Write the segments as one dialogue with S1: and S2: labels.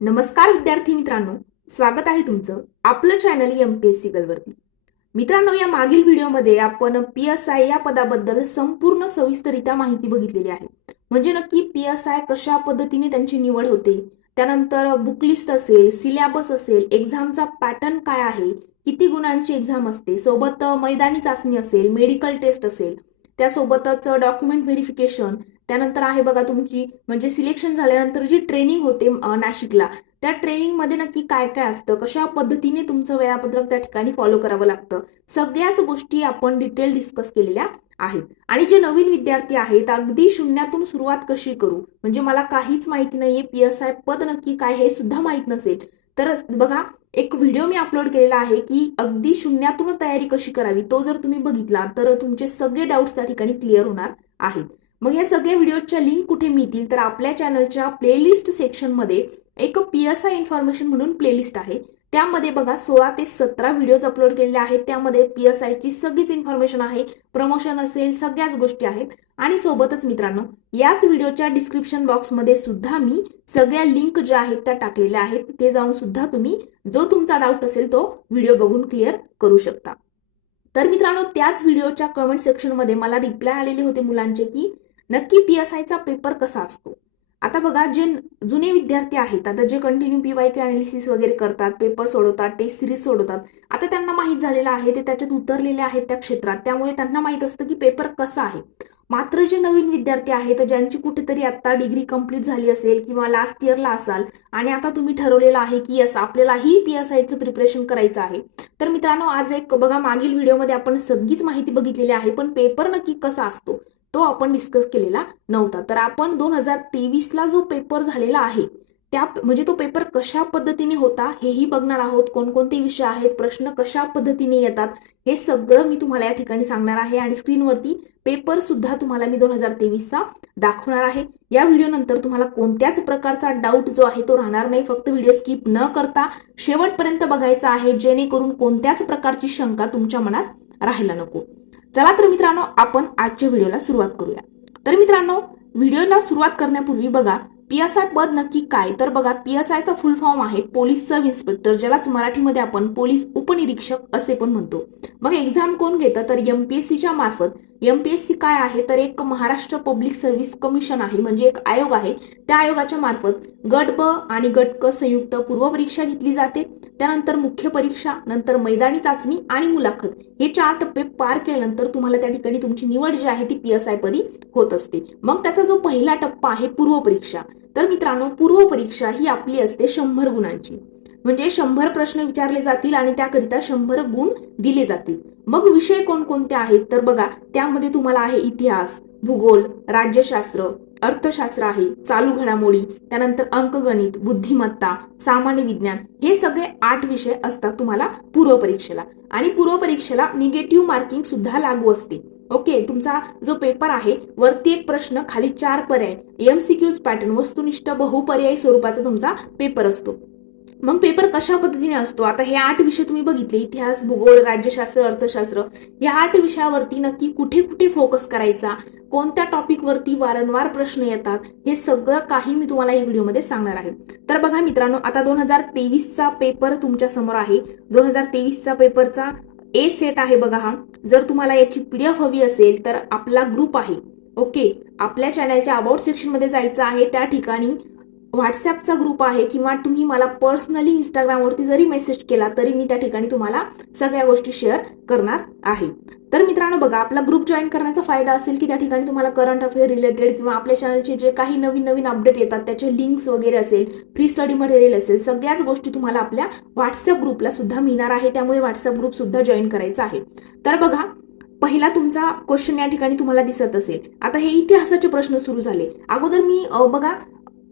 S1: नमस्कार विद्यार्थी मित्रांनो स्वागत आहे तुमचं आपलं channel M P S C गलवरती मित्रांनो या मागील व्हिडिओमध्ये आपण पी एस आय या पदाबद्दल संपूर्ण सविस्तरित्या माहिती बघितलेली आहे. म्हणजे नक्की पी एस आय कशा पद्धतीने त्यांची निवड होते त्यानंतर बुक लिस्ट असेल सिलेबस असेल एक्झामचा पॅटर्न काय आहे किती गुणांची एक्झाम असते सोबत मैदानी चाचणी असेल मेडिकल टेस्ट असेल त्यासोबतच डॉक्युमेंट व्हेरिफिकेशन त्यानंतर आहे बघा तुमची म्हणजे सिलेक्शन झाल्यानंतर जी ट्रेनिंग होते नाशिकला त्या ट्रेनिंगमध्ये नक्की काय काय असतं? कशा पद्धतीने तुमचं वेळापत्रक त्या ठिकाणी फॉलो करावं लागतं? सगळ्याच गोष्टी आपण डिटेल डिस्कस केलेल्या आहेत. आणि जे नवीन विद्यार्थी आहेत अगदी शून्यातून सुरुवात कशी करू? म्हणजे मला काहीच माहिती नाहीये पी एस आय पद नक्की काय हे सुद्धा माहीत नसेल. तर बघा एक व्हिडिओ मी अपलोड केलेला आहे की अगदी शून्यातून तयारी कशी करावी तो जर तुम्ही बघितला तर तुमचे सगळे डाऊट्स त्या ठिकाणी क्लिअर होणार आहेत. मग या सगळ्या व्हिडिओच्या लिंक कुठे मिळतील? तर आपल्या चॅनलच्या प्लेलिस्ट सेक्शनमध्ये एक पी एस आय इन्फॉर्मेशन म्हणून प्लेलिस्ट आहे. त्यामध्ये बघा सोळा ते सतरा व्हिडिओज अपलोड केलेले आहेत. त्यामध्ये पी एस आयची सगळीच इन्फॉर्मेशन आहे. प्रमोशन असेल सगळ्याच गोष्टी आहेत. आणि सोबतच मित्रांनो याच व्हिडिओच्या डिस्क्रिप्शन बॉक्समध्ये सुद्धा मी सगळ्या लिंक ज्या आहेत त्या टाकलेल्या आहेत. ते जाऊन सुद्धा तुम्ही जो तुमचा डाऊट असेल तो व्हिडिओ बघून क्लिअर करू शकता. तर मित्रांनो त्याच व्हिडिओच्या कमेंट सेक्शनमध्ये मला रिप्लाय आलेले होते मुलांचे की नक्की पी एस आयचा पेपर कसा असतो? आता बघा जे जुने विद्यार्थी आहेत आता जे continue P Y Q analysis वगैरे करतात पेपर सोडवतात टेस्ट सिरीज सोडवतात आता त्यांना माहीत झालेलं आहे ते त्याच्यात उतरलेले आहेत त्या क्षेत्रात त्यामुळे त्यांना माहीत असतं की पेपर कसा आहे. मात्र जे नवीन विद्यार्थी आहेत ज्यांची कुठेतरी आता डिग्री कंप्लीट झाली असेल किंवा लास्ट इयरला असाल आणि आता तुम्ही ठरवलेलं आहे की यस आपल्यालाही पी एस आयचं प्रिपरेशन करायचं आहे. तर मित्रांनो आज एक बघा मागील व्हिडिओमध्ये आपण सगळीच माहिती बघितलेली आहे पण पेपर नक्की कसा असतो? तो आपण डिस्कस केलेला नव्हता. तर आपण दोन हजार तेवीसला जो पेपर झालेला आहे त्या म्हणजे तो पेपर कशा पद्धतीने होता हेही बघणार आहोत. कोणकोणते विषय आहेत प्रश्न कशा पद्धतीने येतात हे सगळं मी तुम्हाला या ठिकाणी सांगणार आहे. आणि स्क्रीनवरती पेपर सुद्धा तुम्हाला मी दोन हजार तेवीसचा दाखवणार आहे. या व्हिडिओ नंतर तुम्हाला कोणत्याच प्रकारचा डाऊट जो आहे तो राहणार नाही. फक्त व्हिडिओ स्किप न करता शेवटपर्यंत बघायचा आहे जेणेकरून कोणत्याच प्रकारची शंका तुमच्या मनात राहायला नको. चला तर मित्रांनो आपण आजच्या व्हिडिओला सुरुवात करूया. तर मित्रांनो व्हिडिओला सुरुवात करण्यापूर्वी बघा पी एस आय पद नक्की काय? तर बघा पी एस आयचा फुल फॉर्म आहे पोलीस सब इन्स्पेक्टर ज्यालाच मराठीमध्ये आपण पोलीस उपनिरीक्षक असे पण म्हणतो. मग एक्झाम कोण घेतं? तर एमपीएससीच्या मार्फत एमपीएससी काय आहे? तर एक महाराष्ट्र पब्लिक सर्व्हिस कमिशन आहे म्हणजे एक आयोग आहे. त्या आयोगाच्या मार्फत गट ब आणि गट क संयुक्त पूर्व परीक्षा घेतली जाते. त्यानंतर मुख्य परीक्षा नंतर मैदानी चाचणी आणि मुलाखत. हे चार टप्पे पार केल्यानंतर तुम्हाला त्या ठिकाणी तुमची निवड जी आहे ती पी एस आय पदी होत असते. मग त्याचा जो पहिला टप्पा आहे पूर्व परीक्षा. तर मित्रांनो पूर्व परीक्षा ही आपली असते शंभर गुणांची. म्हणजे शंभर प्रश्न विचारले जातील आणि त्याकरिता शंभर गुण दिले जातील. मग विषय कोणकोणते आहेत? तर बघा त्यामध्ये तुम्हाला आहे इतिहास भूगोल राज्यशास्त्र अर्थशास्त्र आहे चालू घडामोडी त्यानंतर अंकगणित बुद्धिमत्ता सामान्य विज्ञान हे सगळे आठ विषय असतात तुम्हाला पूर्व परीक्षेला आणि पूर्व परीक्षेला निगेटिव्ह मार्किंग सुद्धा लागू असते. ओके तुमचा जो पेपर आहे वरती एक प्रश्न खाली चार पर्याय एमसीक्यूज पॅटर्न वस्तुनिष्ठ बहुपर्यायी स्वरूपाचा तुमचा पेपर असतो. मग पेपर कशा पद्धतीने असतो? आता हे आठ विषय तुम्ही बघितले इतिहास भूगोल राज्यशास्त्र अर्थशास्त्र या आठ विषयावरती नक्की कुठे कुठे फोकस करायचा? कोणत्या टॉपिकवरती वारंवार प्रश्न येतात? हे सगळं काही मी तुम्हाला या व्हिडिओमध्ये सांगणार आहे. तर बघा मित्रांनो आता दोन हजार तेवीसचा पेपर तुमच्यासमोर आहे. दोन हजार तेवीसचा पेपरचा ए सेट आहे बघा हा. जर तुम्हाला याची पीडीएफ हवी असेल तर आपला ग्रुप आहे. ओके आपल्या चॅनलच्या अबाउट सेक्शनमध्ये जायचं आहे त्या ठिकाणी. व्हॉट्सॲपचा ग्रुप आहे किंवा तुम्ही मला पर्सनली इंस्टाग्रामवरती जरी मेसेज केला तरी मी त्या ठिकाणी तुम्हाला सगळ्या गोष्टी शेअर करणार आहे. तर मित्रांनो बघा आपला ग्रुप जॉईन करण्याचा फायदा असेल की त्या ठिकाणी तुम्हाला करंट अफेअर रिलेटेड किंवा आपल्या चॅनलचे जे काही नवीन नवीन अपडेट येतात त्याचे लिंक्स वगैरे असेल फ्री स्टडी मटेरियल असेल सगळ्याच गोष्टी तुम्हाला आपल्या व्हॉट्सअप ग्रुपला सुद्धा मिळणार आहे. त्यामुळे व्हॉट्सअप ग्रुप सुद्धा जॉईन करायचा आहे. तर बघा पहिला तुमचा क्वेश्चन या ठिकाणी तुम्हाला दिसत असेल. आता हे इतिहासाचे प्रश्न सुरू झाले. अगोदर मी बघा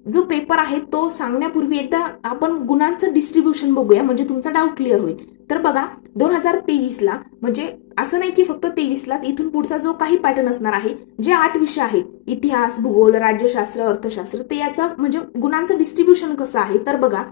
S1: जो पेपर आहे तो सांगण्यापूर्वी एकदा आपण गुणांचं डिस्ट्रीब्युशन बघूया म्हणजे तुमचा डाऊट क्लिअर होईल. तर बघा दोन हजार तेवीसला म्हणजे असं नाही की फक्त तेवीसलाच इथून पुढचा जो काही पॅटर्न असणार आहे जे आठ विषय आहेत इतिहास भूगोल राज्यशास्त्र अर्थशास्त्र ते याचं म्हणजे गुणांचं डिस्ट्रीब्युशन कसं आहे? तर बघा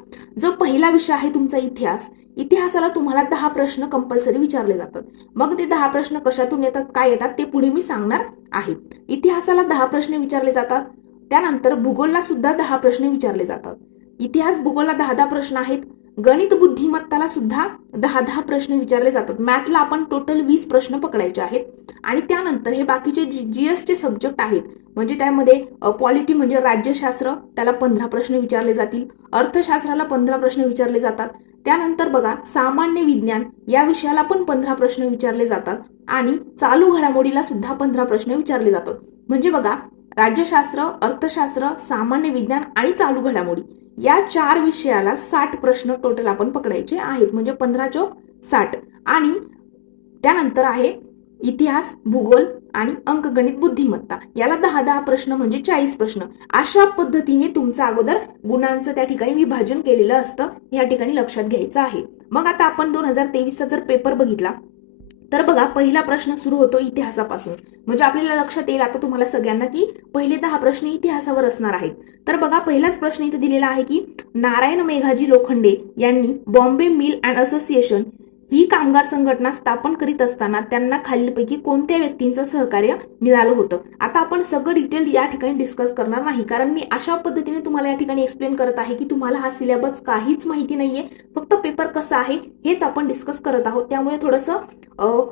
S1: जो पहिला विषय आहे तुमचा इतिहास इतिहासाला तुम्हाला दहा प्रश्न कंपल्सरी विचारले जातात. मग ते दहा प्रश्न कशातून येतात काय येतात ते पुढे मी सांगणार आहे. इतिहासाला दहा प्रश्न विचारले जातात. त्यानंतर भूगोलला सुद्धा दहा प्रश्न विचारले जातात. इतिहास भूगोलला दहा दहा प्रश्न आहेत. गणित बुद्धिमत्ताला सुद्धा दहा दहा प्रश्न विचारले जातात. मॅथला आपण टोटल वीस प्रश्न पकडायचे आहेत. आणि त्यानंतर हे बाकीचे जी एस चे सब्जेक्ट आहेत. म्हणजे त्यामध्ये पॉलिटी म्हणजे राज्यशास्त्र त्याला पंधरा प्रश्न विचारले जातील. अर्थशास्त्राला पंधरा प्रश्न विचारले जातात. त्यानंतर बघा सामान्य विज्ञान या विषयाला पण पंधरा प्रश्न विचारले जातात. आणि चालू घडामोडीला सुद्धा पंधरा प्रश्न विचारले जातात. म्हणजे बघा राज्यशास्त्र अर्थशास्त्र सामान्य विज्ञान आणि चालू घडामोडी या चार विषयाला साठ प्रश्न टोटल आपण पकडायचे आहेत. म्हणजे पंधरा चौक साठ. आणि त्यानंतर आहे इतिहास भूगोल आणि अंकगणित बुद्धिमत्ता. याला दहा दहा प्रश्न म्हणजे चाळीस प्रश्न. अशा पद्धतीने तुमचं अगोदर गुणांचं त्या ठिकाणी विभाजन केलेलं असतं. या ठिकाणी लक्षात घ्यायचं आहे. मग आता आपण दोन हजार तेवीसचा जर पेपर बघितला तर बघा पहिला प्रश्न सुरू होतो इतिहासापासून. म्हणजे आपल्याला लक्षात येईल आता तुम्हाला सगळ्यांना की पहिले दहा प्रश्न इतिहासावर असणार आहेत. तर बघा पहिलाच प्रश्न इथे दिलेला आहे की नारायण मेघाजी लोखंडे यांनी बॉम्बे मिल अँड असोसिएशन ही कामगार संघटना स्थापन करीत असताना त्यांना खालीलपैकी कोणत्या व्यक्तींचं सहकार्य मिळालं होतं? आता आपण सगळं डिटेल या ठिकाणी डिस्कस करणार नाही. कारण मी अशा पद्धतीने तुम्हाला या ठिकाणी एक्सप्लेन करत आहे की तुम्हाला हा सिलेबस काहीच माहिती नाहीये. फक्त पेपर कसा आहे हेच आपण डिस्कस करत आहोत. त्यामुळे थोडंसं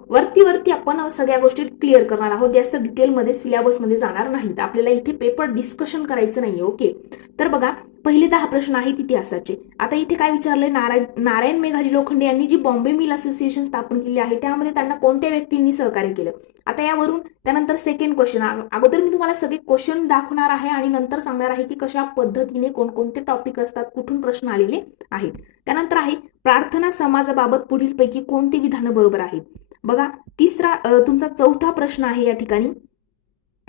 S1: वरती वरती आपण सगळ्या गोष्टी क्लिअर करणार आहोत. जास्त डिटेलमध्ये सिलेबसमध्ये जाणार नाहीत. आपल्याला इथे पेपर डिस्कशन करायचं नाहीये ओके तर बघा पहिले दहा प्रश्न आहेत इतिहासाचे. आता इथे काय विचारले नारायण नारायण मेघाजी लोखंडे यांनी जी बॉम्बे मिल असोसिएशन स्थापन केली आहे त्यामध्ये त्यांना कोणत्या व्यक्तींनी सहकार्य केलं? आता यावरून त्यानंतर सेकंड क्वेश्चन अगोदर मी तुम्हाला सगळे क्वेश्चन दाखवणार आहे आणि नंतर सांगणार आहे की कशा पद्धतीने कोणकोणते टॉपिक असतात कुठून प्रश्न आलेले आहेत. त्यानंतर आहे प्रार्थना समाजाबाबत पुढीलपैकी कोणती विधानं बरोबर आहेत? बघा तिसरा तुमचा चौथा प्रश्न आहे या ठिकाणी.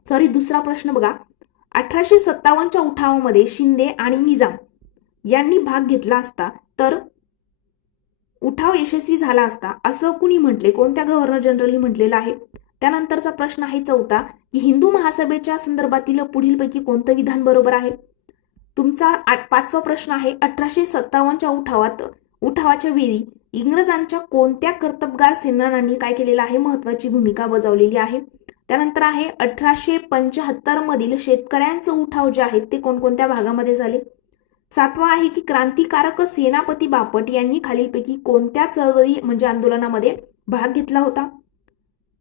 S1: सॉरी दुसरा प्रश्न बघा. अठराशे सत्तावन्नच्या उठावामध्ये शिंदे आणि निजाम यांनी भाग घेतला असता तर उठाव यशस्वी झाला असता असं कुणी म्हटले? कोणत्या गव्हर्नर जनरलनी म्हटलेलं आहे? त्यानंतरचा प्रश्न आहे चौथा की हिंदू महासभेच्या संदर्भातील पुढीलपैकी कोणतं विधान बरोबर आहे? तुमचा पाचवा प्रश्न आहे अठराशे सत्तावन्नच्या उठावात उठावाच्या वेळी इंग्रजांच्या कोणत्या कर्तबगार सेनानांनी काय केलेलं आहे? महत्वाची भूमिका बजावलेली आहे. त्यानंतर आहे अठराशे पंच्याहत्तर मधील शेतकऱ्यांचं उठाव जे आहेत ते कोणकोणत्या भागामध्ये झाले? सातवा आहे की क्रांतिकारक सेनापती बापट यांनी खालीलपैकी कोणत्या चळवळी म्हणजे आंदोलनामध्ये भाग घेतला होता?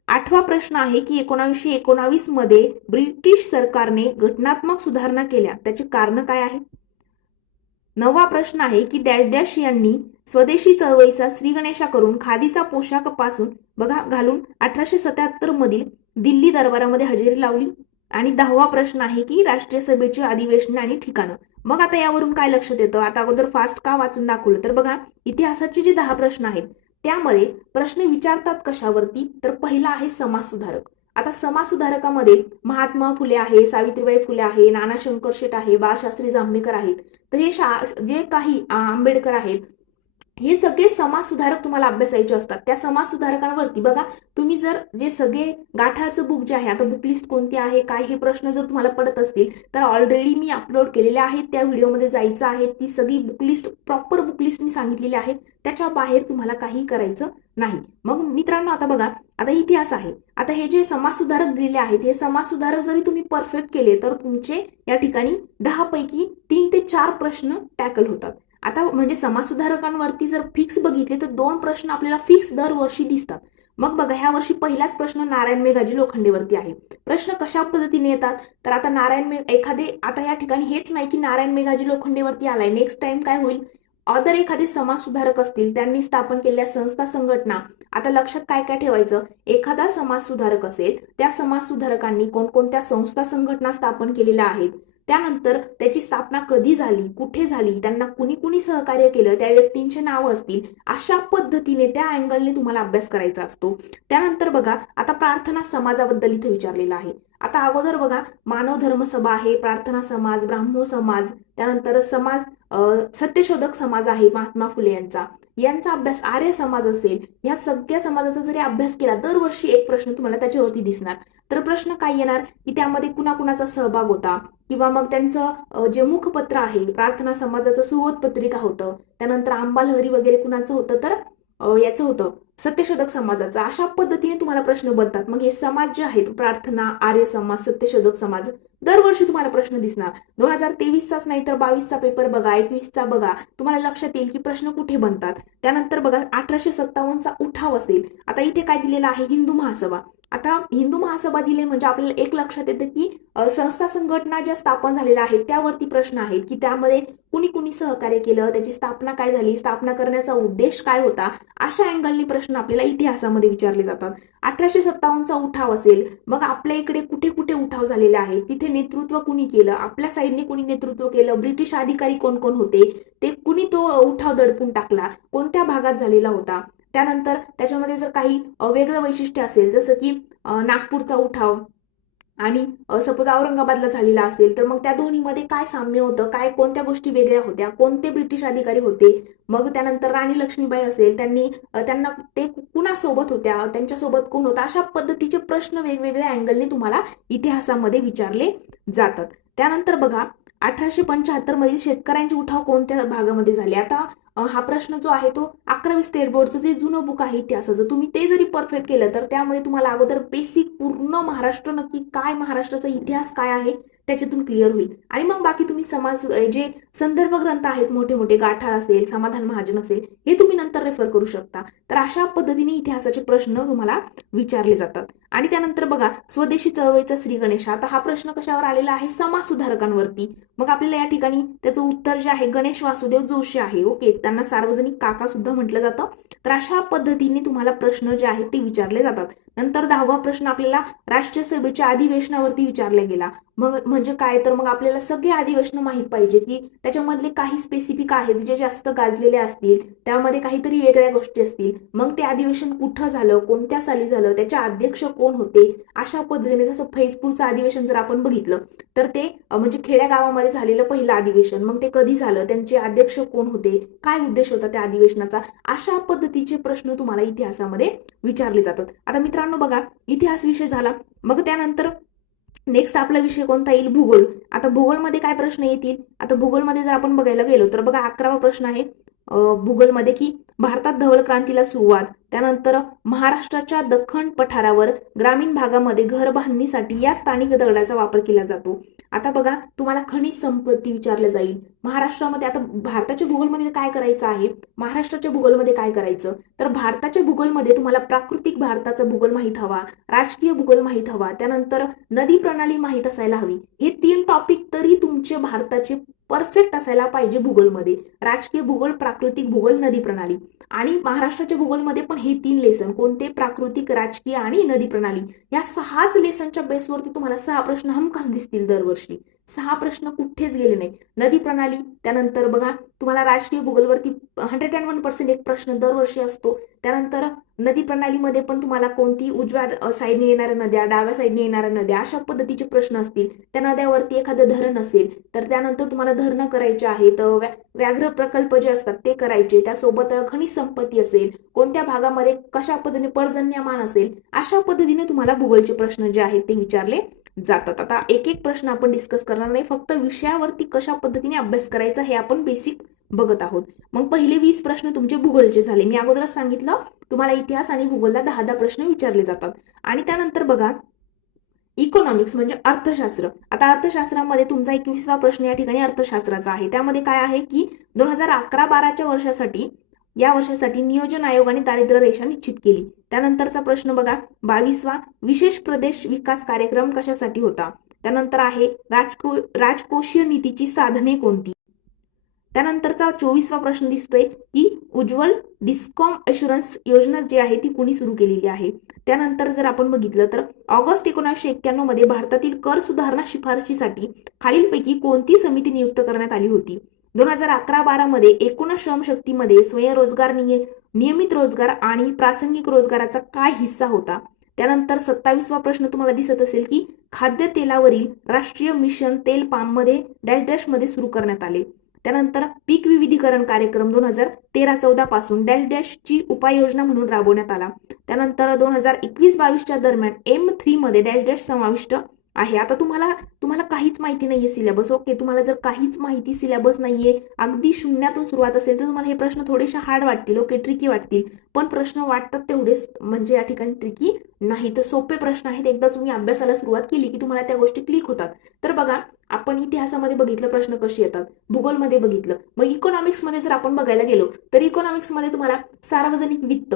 S1: आठवा प्रश्न आहे की एकोणावीसशे एकोणावीसमध्ये ब्रिटिश सरकारने घटनात्मक सुधारणा केल्या. त्याचे कारण काय आहे? नववा प्रश्न आहे की डॅश डॅश यांनी स्वदेशी चळवळीचा श्रीगणेशा करून खादीचा पोशाखपासून बघा घालून अठराशे सत्याहत्तर मधील दिल्ली दरबारामध्ये हजेरी लावली आणि दहावा प्रश्न आहे की राष्ट्रीय सभेची अधिवेशन आणि ठिकाणं. मग आता यावरून काय लक्षात येतं आता अगोदर फास्ट का वाचून दाखवलं? तर बघा इतिहासाचे जे दहा प्रश्न आहेत त्यामध्ये प्रश्न विचारतात कशावरती? तर पहिला आहे समाज सुधारक आता समाज सुधारकामध्ये महात्मा फुले आहे सावित्रीबाई फुले आहे नाना शंकर शेट आहे बाळशास्त्री जांभेकर आहेत. तर हे शा जे काही आंबेडकर आहेत हे सगळे समाज सुधारक तुम्हाला अभ्यासायचे असतात. त्या समाज सुधारकांवरती बघा तुम्ही जर जे सगळे गाठाचं बुक जे आहे आता बुक लिस्ट कोणती आहे काय हे प्रश्न जर तुम्हाला पडत असतील तर ऑलरेडी मी अपलोड केलेले आहेत त्या व्हिडिओमध्ये जायचं आहे ती सगळी book list proper book list मी सांगितलेली आहे त्याच्या बाहेर तुम्हाला काही करायचं नाही. मग मित्रांनो आता बघा आता इतिहास आहे. आता हे जे समाज सुधारक दिलेले आहेत हे समाज सुधारक जरी तुम्ही परफेक्ट केले तर तुमचे या ठिकाणी दहा पैकी तीन ते चार प्रश्न टॅकल होतात. आता म्हणजे समाजसुधारकांवरती जर फिक्स बघितले तर दोन प्रश्न आपल्याला फिक्स दरवर्षी दिसतात. मग बघा ह्या वर्षी पहिलाच प्रश्न नारायण मेघाजी लोखंडेवरती आहे. प्रश्न कशा पद्धतीने येतात? तर आता नारायण मेघ एखादे आता या ठिकाणी हेच नाही की नारायण मेघाजी लोखंडेवरती आलाय. नेक्स्ट टाइम काय होईल? अदर एखादे समाज सुधारक असतील त्यांनी स्थापन केलेल्या संस्था संघटना आता लक्षात काय काय ठेवायचं? एखादा समाज सुधारक असेल त्या समाज सुधारकांनी कोणकोणत्या संस्था संघटना स्थापन केलेल्या आहेत? त्यानंतर त्याची स्थापना कधी झाली कुठे झाली त्यांना कुणी कुणी सहकार्य केलं त्या व्यक्तींचे नाव असतील अशा पद्धतीने त्या अँगलने तुम्हाला अभ्यास करायचा असतो. त्यानंतर बघा आता प्रार्थना समाजाबद्दल इथे विचारलेलं आहे. आता अगोदर बघा मानव धर्म सभा आहे प्रार्थना समाज ब्राह्मो समाज त्यानंतर समाज सत्यशोधक समाज आहे महात्मा फुले यांचा. यांचा अभ्यास आर्य समाज असेल या सगळ्या समाजाचा जरी अभ्यास केला दरवर्षी एक प्रश्न तुम्हाला त्याच्यावरती दिसणार. तर प्रश्न काय येणार? की त्यामध्ये कुणाकुणाचा सहभाग होता? किंवा मग त्यांचं जे मुखपत्र आहे प्रार्थना समाजाचं सुवोध पत्रिका होतं त्यानंतर आंबालहरी वगैरे कुणाचं होतं तर याचं होतं. सत्यशोधक समाजाचं. अशा पद्धतीने तुम्हाला प्रश्न बनतात. मग हे समाज जे आहेत प्रार्थना आर्य समाज सत्यशोधक समाज दरवर्षी तुम्हाला प्रश्न दिसणार. दोन हजार तेवीसचाच नाही तर बावीसचा पेपर बघा एकवीसचा बघा. तुम्हाला लक्षात येईल की प्रश्न कुठे बनतात. त्यानंतर बघा अठराशे सत्तावन्नचा उठाव असेल. आता इथे काय दिलेला आहे? हिंदू महासभा. आता हिंदू महासभा दिले म्हणजे आपल्याला एक लक्षात येतं की संस्था संघटना ज्या स्थापन झालेल्या आहेत त्यावरती प्रश्न आहेत की त्यामध्ये कुणी कुणी सहकार्य केलं त्याची स्थापना काय झाली स्थापना करण्याचा उद्देश काय होता अशा अँगलनी प्रश्न आपल्याला इतिहासामध्ये विचारले जातात. अठराशे सत्तावन्नचा उठाव असेल मग आपल्या इकडे कुठे कुठे उठाव झालेले आहेत तिथे नेतृत्व कुणी केलं आपल्या साईडने कुणी नेतृत्व केलं ब्रिटिश अधिकारी कोण कोण होते ते कुणी तो उठाव दडपून टाकला कोणत्या भागात झालेला होता त्यानंतर त्याच्यामध्ये जर काही वेगळं वैशिष्ट्य असेल जसं की नागपूरचा उठाव आणि सपोज औरंगाबादला झालेला असेल तर मग त्या दोन्हीमध्ये काय साम्य होतं? काय कोणत्या गोष्टी वेगळ्या होत्या? कोणते ब्रिटिश अधिकारी होते? मग त्यानंतर राणी लक्ष्मीबाई असेल त्यांनी त्यांना ते कुणासोबत होत्या? त्यांच्यासोबत कोण होता? अशा पद्धतीचे प्रश्न वेगवेगळ्या अँगलने तुम्हाला इतिहासामध्ये विचारले जातात. त्यानंतर बघा अठराशे पंच्याहत्तर मधील शेतकऱ्यांचे उठाव कोणत्या भागामध्ये झाले? आता हा प्रश्न जो आहे तो अकरावी स्टेट बोर्डचं जे जुनं बुक आहे इतिहासाचं तुम्ही ते जरी परफेक्ट केलं तर त्यामध्ये तुम्हाला अगोदर बेसिक पूर्ण महाराष्ट्र नक्की काय महाराष्ट्राचा इतिहास काय आहे त्याच्यातून क्लिअर होईल. आणि मग बाकी तुम्ही समाज जे संदर्भ ग्रंथ आहेत मोठे मोठे गाठा असेल समाधान महाजन असेल हे तुम्ही नंतर रेफर करू शकता. तर अशा पद्धतीने इतिहासाचे प्रश्न तुम्हाला विचारले जातात. आणि त्यानंतर बघा स्वदेशी चळवळीचा श्री गणेश. आता हा प्रश्न कशावर आलेला आहे? समाज सुधारकांवरती मग आपल्याला या ठिकाणी त्याचं उत्तर जे आहे गणेश वासुदेव जोशी आहे ओके? त्यांना सार्वजनिक काका सुद्धा म्हटलं जातं. तर अशा पद्धतीने तुम्हाला प्रश्न जे आहेत ते विचारले जातात. नंतर दहावा प्रश्न आपल्याला राष्ट्रीय सभेच्या अधिवेशनावरती विचारला गेला. मग म्हणजे काय? तर मग आपल्याला सगळे अधिवेशन माहीत पाहिजे की त्याच्यामधले काही स्पेसिफिक आहेत जे जास्त गाजलेले असतील. त्यामध्ये काहीतरी वेगळ्या गोष्टी असतील. मग ते अधिवेशन कुठं झालं? कोणत्या साली झालं? त्याचे अध्यक्ष कोण होते? अशा पद्धतीने जसं फैजपूरचं अधिवेशन जर आपण बघितलं तर ते म्हणजे खेड्या गावामध्ये झालेलं पहिलं अधिवेशन. मग ते कधी झालं? त्यांचे अध्यक्ष कोण होते? काय उद्देश होता त्या अधिवेशनाचा? अशा पद्धतीचे प्रश्न तुम्हाला इतिहासामध्ये विचारले जातात. आता मित्रांनो बघा इतिहास विषय झाला. मग त्यानंतर नेक्स्ट आपला विषय कोणता येईल? भूगोल. आता भूगोलमध्ये काय प्रश्न येतील? आता भूगोलमध्ये जर आपण बघायला गेलो तर बघा अकरावा प्रश्न आहे भूगोलमध्ये की भारतात धवल क्रांतीला सुरुवात त्यानंतर महाराष्ट्राच्या दख्खन पठारावर ग्रामीण भागामध्ये घर बांधणीसाठी या स्थानिक दगडाचा वापर केला जातो. आता बघा तुम्हाला खनिज संपत्ती विचारलं जाईल. महाराष्ट्रामध्ये आता भारताच्या भूगोलमध्ये काय करायचं आहे? महाराष्ट्राच्या भूगोलमध्ये काय करायचं? तर भारताच्या भूगोलमध्ये तुम्हाला प्राकृतिक भारताचा भूगोल माहीत हवा राजकीय भूगोल माहीत हवा त्यानंतर नदी प्रणाली माहीत असायला हवी. हे तीन टॉपिक तरी तुमचे भारताचे परफेक्ट असायला पाहिजे भूगोलमध्ये. राजकीय भूगोल प्राकृतिक भूगोल नदी प्रणाली. आणि महाराष्ट्राच्या भूगोलमध्ये पण हे तीन लेसन कोणते प्राकृतिक राजकीय आणि नदी प्रणाली. या सहाच लेसनच्या बेसवरती तुम्हाला सहा प्रश्न हमखास दिसतील दरवर्षी. सहा प्रश्न कुठेच गेले नाही नदी प्रणाली त्यानंतर बघा तुम्हाला राजकीय भूगोलवरती हंड्रेड अँड वन पर्सेंट एक प्रश्न दरवर्षी असतो. त्यानंतर नदी प्रणालीमध्ये पण तुम्हाला कोणती उजव्या साईडने येणाऱ्या नद्या डाव्या साईडने येणाऱ्या नद्या अशा पद्धतीचे प्रश्न असतील. त्या नद्यावरती एखादं धरण असेल तर त्यानंतर तुम्हाला धरणं करायचे आहेत. व्याघ्र प्रकल्प जे असतात ते करायचे. त्यासोबत खनिज संपत्ती असेल कोणत्या भागामध्ये कशा पद्धतीने पर्जन्यमान असेल अशा पद्धतीने तुम्हाला भूगोलचे प्रश्न जे आहेत ते विचारले जातात. आता एक एक प्रश्न आपण डिस्कस करणार नाही. फक्त विषयावरती कशा पद्धतीने अभ्यास करायचा हे आपण बेसिक बघत आहोत. मग पहिले वीस प्रश्न तुमचे भूगोलचे झाले. मी अगोदरच सांगितलं तुम्हाला इतिहास आणि भूगोलला दहा दहा प्रश्न विचारले जातात. आणि त्यानंतर बघा इकॉनॉमिक्स म्हणजे अर्थशास्त्र. आता अर्थशास्त्रामध्ये तुमचा एकवीसवा प्रश्न या ठिकाणी अर्थशास्त्राचा आहे. त्यामध्ये काय आहे की दोन हजार अकरा बाराच्या वर्षासाठी या वर्षासाठी नियोजन आयोगाने दारिद्र्य रेषा निश्चित केली. त्यानंतरचा प्रश्न बघा. बावीसवा विशेष प्रदेश विकास कार्यक्रम कशासाठी होता? त्यानंतर आहे राजको राजकोषीय नीतीची साधने कोणती? त्यानंतरचा चोवीसवा प्रश्न दिसतोय की उज्ज्वल डिस्कॉम अशुरन्स योजना जी आहे ती कुणी सुरू केलेली आहे? त्यानंतर जर आपण बघितलं तर ऑगस्ट एकोणीसशे एक्क्याण्णवमध्ये भारतातील कर सुधारणा शिफारशीसाठी खालीलपैकी कोणती समिती नियुक्त करण्यात आली होती? दोन हजार अकरा बारा मध्ये एकूण श्रमशक्तीमध्ये स्वयंरोजगार निय नियमित रोजगार आणि प्रासंगिक रोजगाराचा काय हिस्सा होता? त्यानंतर सत्तावीसवा प्रश्न तुम्हाला दिसत असेल की खाद्य तेलावरील राष्ट्रीय मिशन तेल पाममध्ये डॅश डॅशमध्ये सुरू करण्यात आले. त्यानंतर पीक विविधीकरण कार्यक्रम दोन हजार तेरा चौदा पासून डॅश डॅशची उपाययोजना म्हणून राबवण्यात आला. त्यानंतर दोन हजार एकवीस बावीसच्या दरम्यान एम थ्री मध्ये डॅश डॅश समाविष्ट आहे. आता तुम्हाला तुम्हाला काहीच माहिती नाहीये सिलेबस ओके तुम्हाला जर काहीच माहिती सिलेबस नाहीये अगदी शून्यातून सुरुवात असेल तर तुम्हाला हे प्रश्न थोडेसे हार्ड वाटतील ओके ट्रिकी वाटतील. पण प्रश्न वाटतात तेवढेच म्हणजे या ठिकाणी ट्रिकी नाही. तर सोपे प्रश्न आहेत. एकदा तुम्ही अभ्यासाला सुरुवात केली की तुम्हाला त्या गोष्टी क्लिक होतात. तर बघा आपण इतिहासामध्ये बघितलं प्रश्न कसे येतात. भूगोलमध्ये बघितलं. मग इकॉनॉमिक्समध्ये जर आपण बघायला गेलो तर इकॉनॉमिक्समध्ये तुम्हाला सार्वजनिक वित्त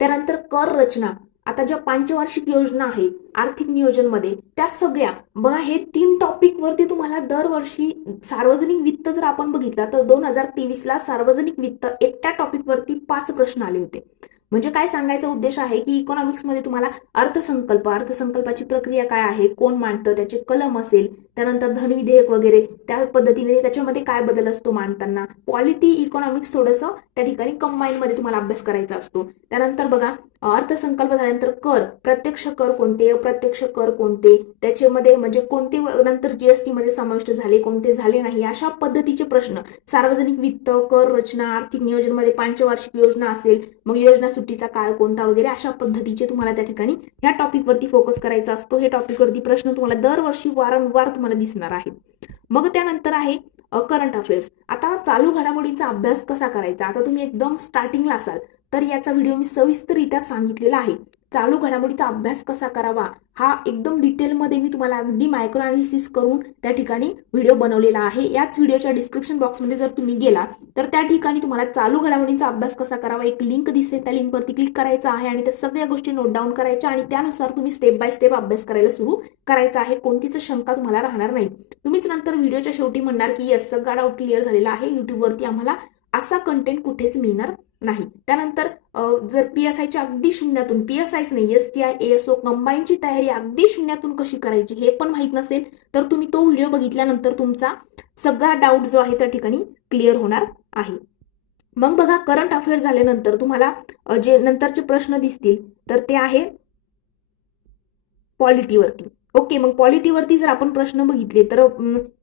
S1: त्यानंतर कर रचना आता ज्या पंचवार्षिक योजना आहेत आर्थिक नियोजनमध्ये त्या सगळ्या बघा हे तीन टॉपिक वरती तुम्हाला दरवर्षी सार्वजनिक वित्त जर आपण बघितला तर दोन हजार तेवीसला सार्वजनिक वित्त एकट्या टॉपिक वरती पाच प्रश्न आले होते. म्हणजे काय सांगायचा उद्देश आहे की इकॉनॉमिक्समध्ये तुम्हाला अर्थसंकल्प अर्थसंकल्पाची प्रक्रिया काय आहे कोण मांडतं त्याचे कलम असेल त्यानंतर धनविधेयक वगैरे त्या पद्धतीने त्याच्यामध्ये काय बदल असतो मांडताना. पॉलिटी इकॉनॉमिक्स थोडंसं त्या ठिकाणी कंबाईनमध्ये तुम्हाला अभ्यास करायचा असतो. त्यानंतर बघा अर्थसंकल्प झाल्यानंतर कर प्रत्यक्ष कर कोणते अप्रत्यक्ष कर कोणते त्याच्यामध्ये म्हणजे कोणते नंतर जीएसटी मध्ये समाविष्ट झाले कोणते झाले नाही अशा पद्धतीचे प्रश्न. सार्वजनिक वित्त कर रचना आर्थिक नियोजनमध्ये पंचवार्षिक योजना असेल मग योजना सुट्टीचा काळ कोणता वगैरे अशा पद्धतीचे तुम्हाला त्या ठिकाणी ह्या टॉपिक वरती फोकस करायचा असतो. हे टॉपिक वरती प्रश्न तुम्हाला दरवर्षी वारंवार तुम्हाला दिसणार आहेत. मग त्यानंतर आहे करंट अफेअर्स आता चालू घडामोडींचा अभ्यास कसा करायचा? आता तुम्ही एकदम स्टार्टिंगला असाल. तर याचा व्हिडिओ मी सविस्तररित्या सांगितलेला आहे. चालू घडामोडीचा अभ्यास कसा करावा हा एकदम डिटेलमध्ये मी तुम्हाला अगदी मायक्रो अनालिसिस करून त्या ठिकाणी व्हिडिओ बनवलेला आहे. याच व्हिडिओच्या डिस्क्रिप्शन बॉक्समध्ये जर तुम्ही गेला तर त्या ठिकाणी तुम्हाला चालू घडामोडींचा अभ्यास कसा करावा एक लिंक दिसते त्या लिंकवरती क्लिक करायचं आहे आणि त्या सगळ्या गोष्टी नोट डाऊन करायच्या आणि त्यानुसार तुम्ही स्टेप बाय स्टेप अभ्यास करायला सुरू करायचा आहे. कोणतीच शंका तुम्हाला राहणार नाही. तुम्हीच नंतर व्हिडिओच्या शेवटी म्हणणार की यस सगळा डाऊट क्लिअर झालेला आहे. युट्यूबवरती आम्हाला असा कंटेंट कुठेच मिळणार नाही. त्यानंतर जर पी एस आयच्या अगदी शून्यातून पी एस आयच नाही S T I S O कंबाईनची तयारी अगदी शून्यातून कशी करायची हे पण माहीत नसेल तर तुम्ही तो व्हिडिओ बघितल्यानंतर तुमचा सगळा डाऊट जो आहे त्या ठिकाणी क्लिअर होणार आहे. मग बघा करंट अफेअर झाल्यानंतर तुम्हाला जे नंतरचे प्रश्न दिसतील तर ते आहे पॉलिटीवरती ओके मग पॉलिटीवरती जर आपण प्रश्न बघितले तर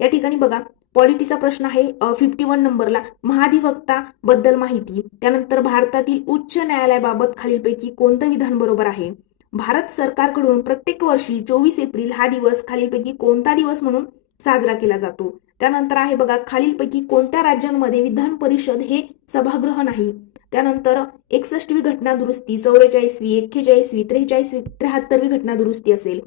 S1: या ठिकाणी बघा पॉलिटीचा प्रश्न आहे फिफ्टी वन नंबरला. महाधिवक्ता बद्दल माहिती. त्यानंतर भारतातील उच्च न्यायालयाबाबत खालीलपैकी कोणतं विधान बरोबर आहे? भारत सरकारकडून प्रत्येक वर्षी चोवीस एप्रिल हा दिवस खालीलपैकी कोणता दिवस म्हणून साजरा केला जातो? त्यानंतर आहे बघा खालीलपैकी कोणत्या राज्यांमध्ये विधान परिषद हे सभागृह नाही? त्यानंतर एकसष्टवी घटना दुरुस्ती चौवेचाळीसवी एक्केचाळीसवी त्रेचाळीसवी त्र्याहत्तरवी घटना दुरुस्ती असेल.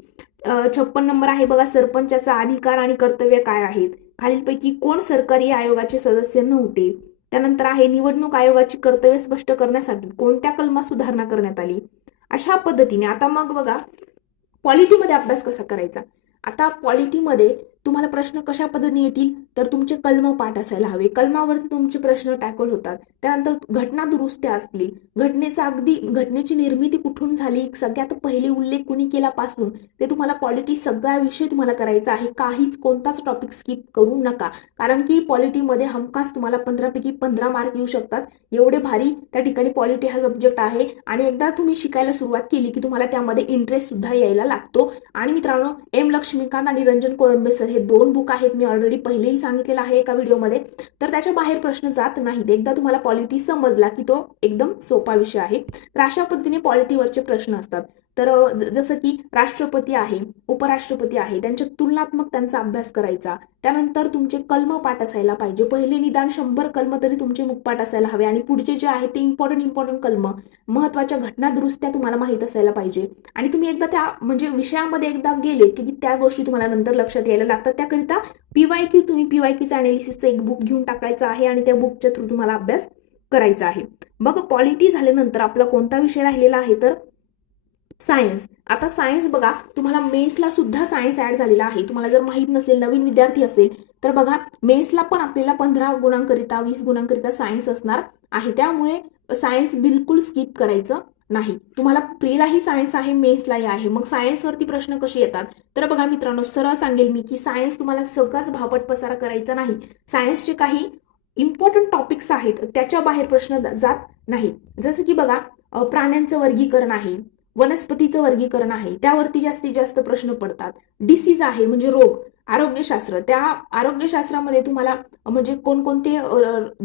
S1: छप्पन नंबर आहे बघा सरपंचाचा अधिकार आणि कर्तव्य काय आहेत? खालीलपैकी कोण सरकारी आयोगाचे सदस्य नव्हते? त्यानंतर आहे निवडणूक आयोगाची कर्तव्य स्पष्ट करण्यासाठी कोणत्या कलमात सुधारणा करण्यात आली? अशा पद्धतीने. आता मग बघा पॉलिटीमध्ये अभ्यास कसा करायचा? आता पॉलिटीमध्ये तुम्हाला प्रश्न कशा पद्धतीने येतील? तर तुमचे कलम पाठ असायला हवे. कलमावर तुमचे प्रश्न टॅकल होतात. त्यानंतर घटना दुरुस्त्या असतील. घटनेचा अगदी घटनेची निर्मिती कुठून झाली? सगळ्यात पहिले उल्लेख कुणी केल्यापासून? ते तुम्हाला पॉलिटी सगळा विषय तुम्हाला करायचा आहे. काहीच कोणताच टॉपिक स्किप करू नका. कारण की पॉलिटीमध्ये हमखास तुम्हाला पंधरापैकी पंधरा मार्क येऊ शकतात. एवढे भारी त्या ठिकाणी पॉलिटी हा सब्जेक्ट आहे. आणि एकदा तुम्ही शिकायला सुरुवात केली की तुम्हाला त्यामध्ये इंटरेस्ट सुद्धा यायला लागतो. आणि मित्रांनो एम लक्ष्मीकांत आणि रंजन कोळंबे सर हे दोन बुक आहेत मी ऑलरेडी पहिलेही सांगितलेलं आहे एका व्हिडिओमध्ये तर त्याच्या बाहेर प्रश्न जात नाहीत. एकदा तुम्हाला पॉलिटी समजला की तो एकदम सोपा विषय आहे. तर अशा पद्धतीने पॉलिटीवरचे प्रश्न असतात. तर जसं की राष्ट्रपती आहे उपराष्ट्रपती आहे त्यांच्या तुलनात्मक त्यांचा अभ्यास करायचा. त्यानंतर तुमचे कलम पाठ असायला पाहिजे. पहिले निदान शंभर कलम तरी तुमचे मुखपाठ असायला हवे आणि पुढचे जे आहे ते इम्पॉर्टंट इम्पॉर्टंट कलम महत्त्वाच्या घटना दुरुस्त्या तुम्हाला माहीत असायला पाहिजे. आणि तुम्ही एकदा त्या म्हणजे विषयामध्ये एकदा गेले की त्या गोष्टी तुम्हाला नंतर लक्षात यायला लागतात. त्याकरिता पीवाय क्यू तुम्ही पीवाय क्यूचं अनालिसिसचं एक बुक घेऊन टाकायचं आहे आणि त्या बुकच्या थ्रू तुम्हाला अभ्यास करायचा आहे. मग पॉलिटी झाल्यानंतर आपला कोणता विषय राहिलेला आहे तर सायन्स आता सायन्स बघा तुम्हाला मेन्सला सुद्धा सायन्स ऍड झालेला आहे. तुम्हाला जर माहीत नसेल नवीन विद्यार्थी असेल तर बघा मेन्सला पण आपल्याला पंधरा गुणांकरिता वीस गुणांकरिता सायन्स असणार आहे. त्यामुळे सायन्स बिलकुल स्किप करायचं नाही. तुम्हाला प्रीलाही सायन्स आहे मेन्सलाही आहे. मग सायन्सवरती प्रश्न कसे येतात? तर बघा मित्रांनो सरळ सांगेल मी की सायन्स तुम्हाला सगळाच भावपट पसारा करायचा नाही. सायन्सचे काही इम्पॉर्टंट टॉपिक्स आहेत त्याच्या बाहेर प्रश्न जात नाही जसं की बघा प्राण्यांचं वर्गीकरण आहे. वनस्पतीचं वर्गीकरण आहे त्यावरती जास्तीत जास्त प्रश्न पडतात. डिसीज आहे म्हणजे रोग आरोग्यशास्त्र. त्या आरोग्यशास्त्रामध्ये तुम्हाला म्हणजे कोणकोणते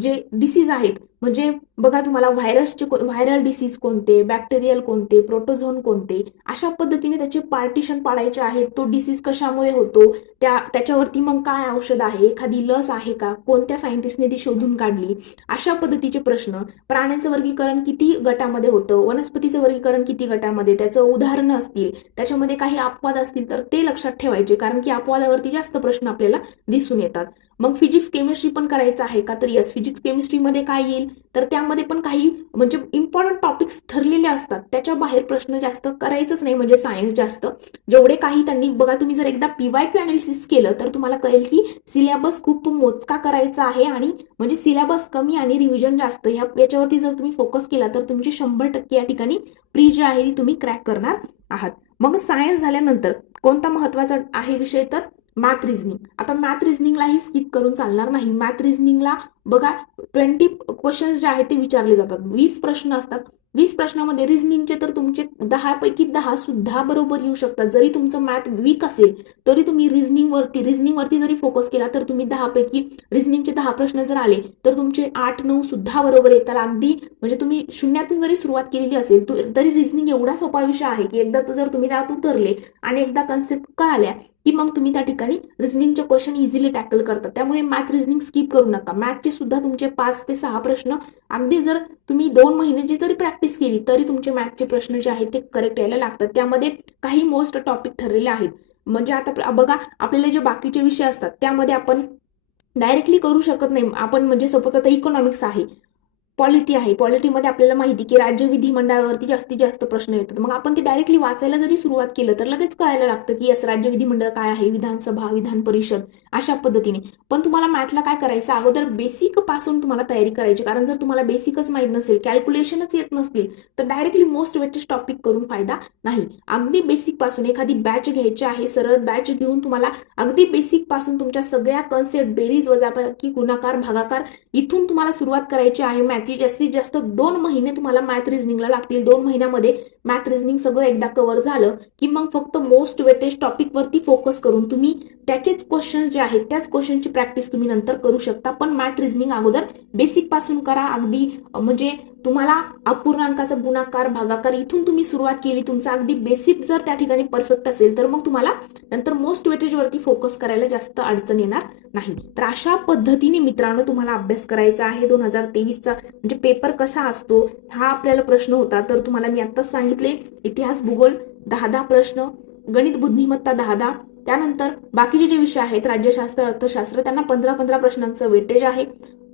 S1: जे डिसीज आहेत म्हणजे बघा तुम्हाला व्हायरसचे व्हायरल डिसीज कोणते बॅक्टेरियल कोणते प्रोटोझोन कोणते अशा पद्धतीने त्याचे पार्टिशन पाडायचे आहेत तो डिसीज कशामुळे होतो? त्या त्याच्यावरती मग काय औषध आहे? एखादी लस आहे का? कोणत्या सायंटिस्टने ती शोधून काढली? अशा पद्धतीचे प्रश्न. प्राण्यांचं वर्गीकरण किती गटामध्ये होतं? वनस्पतीचं वर्गीकरण किती गटामध्ये? त्याचं उदाहरणं असतील. त्याच्यामध्ये काही अपवाद असतील तर ते लक्षात ठेवायचे कारण की अपवादावरती जास्त प्रश्न आपल्याला दिसून येतात. मग फिजिक्स केमिस्ट्री पण करायचं आहे का? तर यस फिजिक्स केमिस्ट्रीमध्ये काय येईल? तर त्यामध्ये पण काही म्हणजे इम्पॉर्टंट टॉपिक्स ठरलेले असतात. त्याच्या बाहेर प्रश्न जास्त करायचंच नाही म्हणजे सायन्स जास्त. जेवढे काही त्यांनी बघा तुम्ही जर एकदा पीवाय क्यू अनालिसिस केलं तर तुम्हाला कळेल की सिलेबस खूप मोजका करायचा आहे आणि म्हणजे सिलेबस कमी आणि रिव्हिजन जास्त. ह्या याच्यावरती जर तुम्ही फोकस केला तर तुमची शंभर टक्के या ठिकाणी प्री जी आहे ती तुम्ही क्रॅक करणार आहात. मग सायन्स झाल्यानंतर कोणता महत्त्वाचा आहे विषय? तर मॅथ रिझनिंग आता मॅथ रिझनिंगलाही स्किप करून चालणार नाही. मॅथ रिझनिंगला बघा ट्वेंटी क्वेश्चन्स जे आहेत ते विचारले जातात. वीस प्रश्न असतात. वीस प्रश्नामध्ये रिझनिंगचे तर तुमचे दहा पैकी दहा सुद्धा बरोबर येऊ शकतात. जरी तुमचं मॅथ वीक असेल तरी तुम्ही रिझनिंग वरती रिझनिंग वरती जरी फोकस केला तर तुम्ही दहा पैकी रिझनिंगचे दहा प्रश्न जर आले तर तुमचे आठ नऊ सुद्धा बरोबर येतात. अगदी म्हणजे तुम्ही शून्यातून जरी सुरुवात केलेली असेल तरी रिझनिंग एवढा सोपा विषय आहे की एकदा जर तुम्ही त्यात उतरले आणि एकदा कन्सेप्ट कळाल्या की मग तुम्ही त्या ठिकाणी रिझनिंगचे क्वेश्चन इझिली टॅकल करता. त्यामुळे मॅथ रिझनिंग स्किप करू नका. मॅथचे सुद्धा तुमचे पाच ते सहा प्रश्न अगदी जर तुम्ही दोन महिन्याची जरी प्रॅक्टिस केली तरी तुमचे मॅथचे प्रश्न जे आहेत ते करेक्ट यायला लागतात. त्यामध्ये काही मोस्ट टॉपिक ठरलेले आहेत. म्हणजे आता बघा आपल्याला जे बाकीचे विषय असतात त्यामध्ये आपण डायरेक्टली करू शकत नाही. आपण म्हणजे सपोज आता इकॉनॉमिक्स आहे. पॉलिटी आहे. पॉलिटीमध्ये आपल्याला माहिती की राज्य विधिमंडळावरती जास्तीत जास्त प्रश्न येतात. मग आपण ते डायरेक्टली वाचायला जरी सुरुवात केलं तर लगेच कळायला लागतं की यस राज्य विधिमंडळ काय आहे? विधानसभा विधान परिषद अशा पद्धतीने. पण तुम्हाला मॅथला काय करायचं? अगोदर बेसिकपासून तुम्हाला तयारी करायची. कारण जर तुम्हाला बेसिकच माहीत नसेल कॅल्क्युलेशनच येत नसतील तर डायरेक्टली मोस्ट वेटेस्ट टॉपिक करून फायदा नाही. अगदी बेसिकपासून एखादी बॅच घ्यायची आहे सरळ बॅच घेऊन तुम्हाला अगदी बेसिकपासून तुमच्या सगळ्या कन्सेप्ट बेरीज वजापैकी गुणाकार भागाकार इथून तुम्हाला सुरुवात करायची आहे मॅथ जास्तीत जास्त दोन महिने तुम्हाला मॅथ रिझनिंगला लागतील. दोन महिन्यामध्ये मॅथ रिझनिंग सगळं एकदा कव्हर झालं की मग फक्त मोस्ट वेटेज टॉपिक वरती फोकस करून तुम्ही त्याचेच क्वेश्चन जे आहेत त्याच क्वेश्चनची प्रॅक्टिस तुम्ही नंतर करू शकता. पण मॅथ रिझनिंग अगोदर बेसिकपासून करा. अगदी म्हणजे तुम्हाला अपूर्णांकाचा गुणाकार भागाकार इथून तुम्ही सुरुवात केली. तुमचा अगदी बेसिक जर त्या ठिकाणी परफेक्ट असेल तर मग तुम्हाला नंतर मोस्ट वेटेजवरती फोकस करायला जास्त अडचण येणार नाही. तर अशा पद्धतीने मित्रांनो तुम्हाला अभ्यास करायचा आहे. दोन हजार तेवीसचा म्हणजे पेपर कसा असतो हा आपल्याला प्रश्न होता. तर तुम्हाला मी आत्ताच सांगितले इतिहास भूगोल दहा दहा प्रश्न गणित बुद्धिमत्ता दहा दहा त्यानंतर बाकीचे जे विषय आहेत राज्यशास्त्र अर्थशास्त्र त्यांना पंधरा पंधरा प्रश्नांचं वेटेज आहे.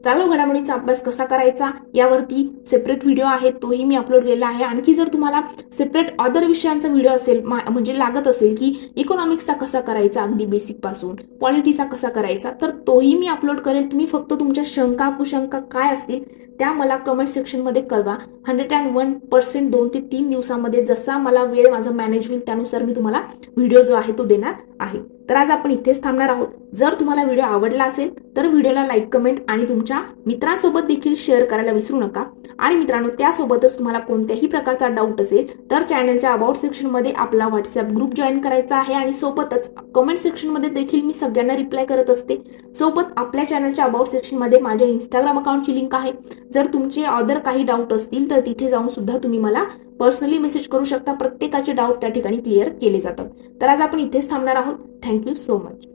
S1: चालू घडामोडीचा अभ्यास कसा करायचा यावरती सेपरेट व्हिडिओ आहे तोही मी अपलोड केला आहे. आणखी जर तुम्हाला सेपरेट अदर विषयांचा व्हिडिओ असेल म्हणजे लागत असेल की इकॉनॉमिक्सचा कसा करायचा अगदी बेसिकपासून पॉलिटीचा कसा करायचा तर तोही मी अपलोड करेल. तुम्ही फक्त तुमच्या शंका कुशंका काय असतील त्या मला कमेंट सेक्शनमध्ये कळवा. हंड्रेड अँड वन पर्सेंट दोन ते तीन दिवसामध्ये जसा मला वेळ माझा मॅनेज होईल त्यानुसार मी तुम्हाला व्हिडिओ जो आहे तो देणार आहे. तर आज आपण इथेच थांबणार आहोत. जर तुम्हाला व्हिडिओ आवडला असेल तर व्हिडिओला लाईक कमेंट आणि तुमच्या मित्रांसोबत देखील शेअर करायला विसरू नका. आणि मित्रांनो त्यासोबतच तुम्हाला कोणत्याही प्रकारचा डाऊट असेल तर चॅनलच्या अबाउट सेक्शनमध्ये आपला व्हॉट्सअप ग्रुप जॉईन करायचा आहे आणि सोबतच कमेंट सेक्शनमध्ये देखील मी सगळ्यांना रिप्लाय करत असते. सोबत आपल्या चॅनलच्या अबाउट सेक्शनमध्ये माझ्या इंस्टाग्राम अकाउंटची लिंक आहे. जर तुमचे अदर काही डाऊट असतील तर तिथे जाऊन सुद्धा तुम्ही मला पर्सनली मेसेज करू शकता. प्रत्येकाचे डाऊट त्या ठिकाणी क्लिअर केले जातात. तर आज आपण इथेच थांबणार आहोत. Thank you so much